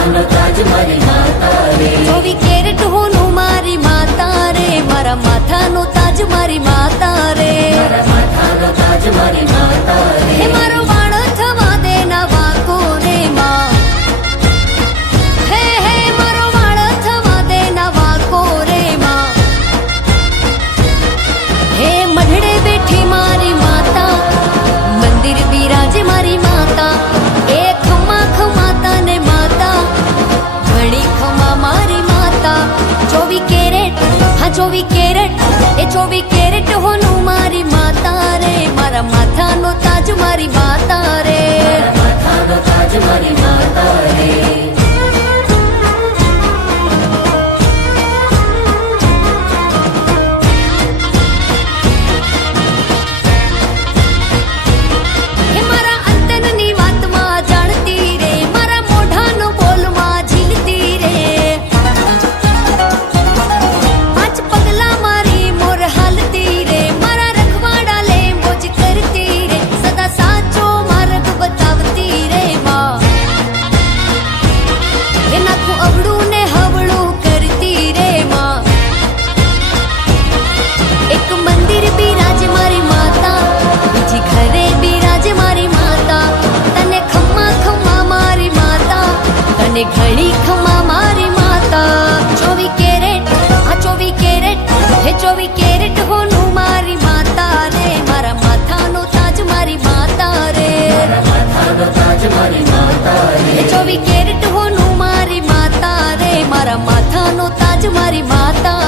માથાનો તાજ મારી માતા રે 24 કેરેટ હોનું મારી માતા રે મારા માથાનો તાજ મારી માતા રે મારા માથાનો તાજ મારી માતા રે હે મારો વાળ થવા દે ના વાકો રે માં હે હે મારો વાળ થવા દે ના વાકો રે માં હે મઢડે બેઠી મારી માતા મંદિર બિરાજે મારી માતા એ ખમા ખમાતા ને માતા ઘણી ખમા મારી માતા 24 કેરેટ હા 24 કેરેટ એ 24 કેરેટ હોનું મારી માતા રે મારા માથાનો તાજ મારી માતા રે માથાનો તાજ મારી માતા રે હે મારા અંતરની વાતમાં જાણતી રે મારા મોઢાનો બોલમાં ઝીલતી રે 5 પગલા મારી મોર હાલતી રે મારા રખવાડા લે મોજ કરતી રે સદા સાચો માર્ગ બતાવતી રે માં હે નાખું અવળું ને હવળું કરતી રે માં એક મંદિર બિરાજ મારી માતા બીજી ઘરે બિરાજ મારી માતા તને ખમ્મા ખમ્મા મારી માતા તને ઘણી ખમ્મા મારી માતા 24 કેરેટ આ 24 કેરેટ હે 24 કેરેટ હોનું મારી માતા રે મારા માથાનો તાજ મારી માતા રે માથાનો તાજ મારી માતા રે હે 24 કેરેટ હોનું મારી માતા રે મારા માથાનો તાજ મારી માતા